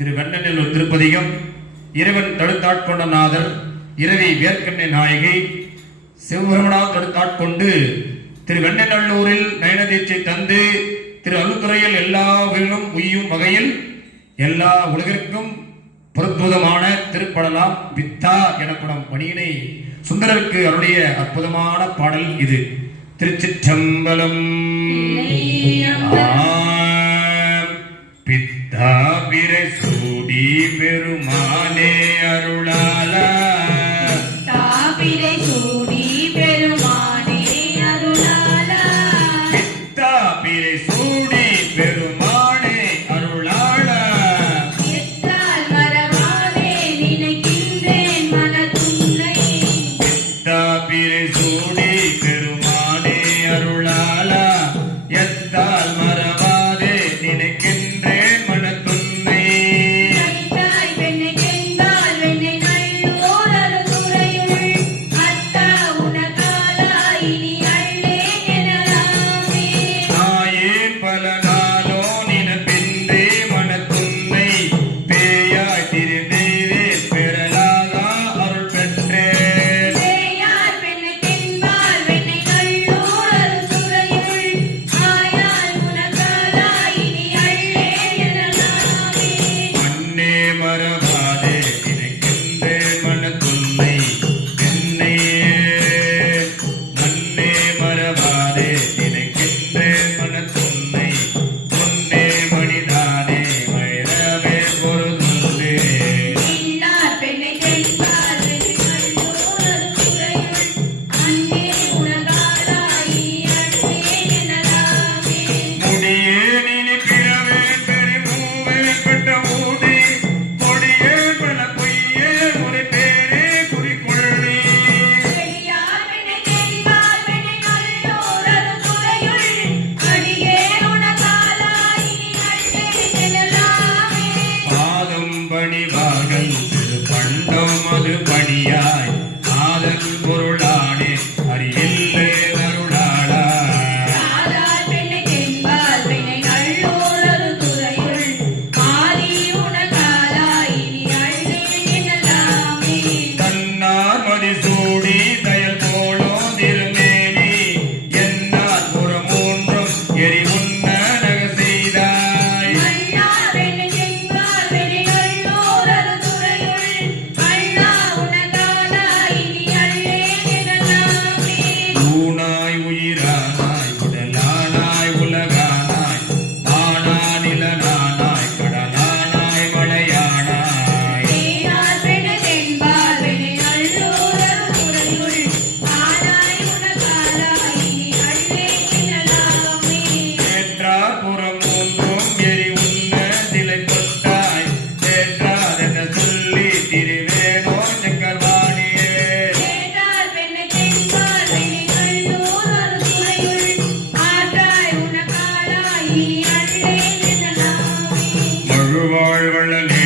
திரு வெண்ணநல்லூர் திருப்பதிகம். இறைவன் தடுத்தாட்கொண்ட நாதர் இரவி வேர்க்கண்ணை நாயகி சிவபெருமனால் தடுத்தாட்கொண்டு திரு வெண்ணநல்லூரில் நயனதீட்சை தந்து திரு அழுத்துறையில் எல்லா உயிரிலும் உய்யும் வகையில் எல்லா உலகிற்கும் பொருத்துவதமான திருப்படலாம் வித்தா எனப்படும் பணியினை சுந்தரருக்கு அவருடைய அற்புதமான பாடல் இது. திருச்சிற்றம்பலம். பித்தா பிறை சூடி பெருமானே அருளாலா, பிறை சூடி பெருமானே அருளாலா, பித்தா பிறை சூடி பெருமானே அருளாலா, எத்தால் மறவாதே நினைக்கின்றேன் மனத்துன்னை, பித்தா பிறை சூடி பெருமானே அருளாலா, எத்தால் மறவாதே நினைக்கின்றேன் மனத்துன்னை, கைத்தாய் பெண்ணை கென்பால் வெண்ணை நல்லோர் அருதுறையுள், அத்தா உனக்காலா இனி அள்ளேன் எனலாமே, ஆயேன் பல நாளோ நினைப்பின்றே மனத்துன்னை, பேயாய் திரிந்தேவே பெறலாதா அருள் பெற்றேன், பேயார் பெண்ணை கென்பால் வெண்ணை நல்லோர் அருதுறையுள், ஆயால் உனக்காலா இனி அள்ளேன் எனலாமே, மண்ணே மறவாதே நினைக்கின்றேன் மனத்துன்னை, என்னை மண்ணே மறவாதே நினைக்கின்றேன் மனத்துன்னை, பொன்னே மணிதானே வைரவே பொருதுண்டே, இன்னார் பெண்ணை கென்பால் வெண்ணை நல்லோர் அருதுறையுள், அன்னே உனக்காலா இனி அள்ளேன் எனலாமே, முடியே நினை பிறவேன் பெருமூவேன் பெற்ற ஊடி, கொடியே பல பொய்யே ஒரு பேரே குறிக்கொள்ளி, பெரியார் பெண்ணை கென்பால் வெண்ணை நல்லோர் அருதுறையுள், அடியே உனக்காலா இனி அள்ளேன் எனலாமே, பாதம் பணிவார்கள் திரு பண்டம் அது பணியாய், ஆதன் பொருளானே அறியில்லே அருளாளா, ஆதார் பெண்ணை கென்பால் வெண்ணை நல்லோர் அருதுறையுள், ஆதி உனக்காலா இனி அள்ளேன் எனலாமே, தன்னார் மதிசூடி தயல் போலோ திருமேனி, என்னார் புறமூன்றும் எரி உண்ண நக செய்தாய், அண்ணா பெண்ணை கென்பால் வெண்ணை நல்லோர் அருதுறையுள், அண்ணா உனக்காலா இனி அள்ளேன் எனலாமே, ஊனாய் உயிரானாய் உடலானாய் உலகானாய், ஆனா நிலனானாய் கடலானாய் மலையானாய், பேயார் பெண்ணை கென்பால் வெண்ணை நல்லோர் அருதுறையுள், ஆனாய் உனக்காலா இனி அள்ளேன் எனலாமே, ஏற்றார் புறம் மூன்றும் எரி உண்ண சிலை தொட்டாய், தேற்றாதென சொல்லி திருவேனோ சக்கரவாணியே, கேட்டார் பெண்ணை கென்பால் வெண்ணை நல்லோர் அருதுறையுள், ஆற்றாய் உனக்காலா இனி அள்ளேன் எனலாமே, மழுவாழ் வள்ளலே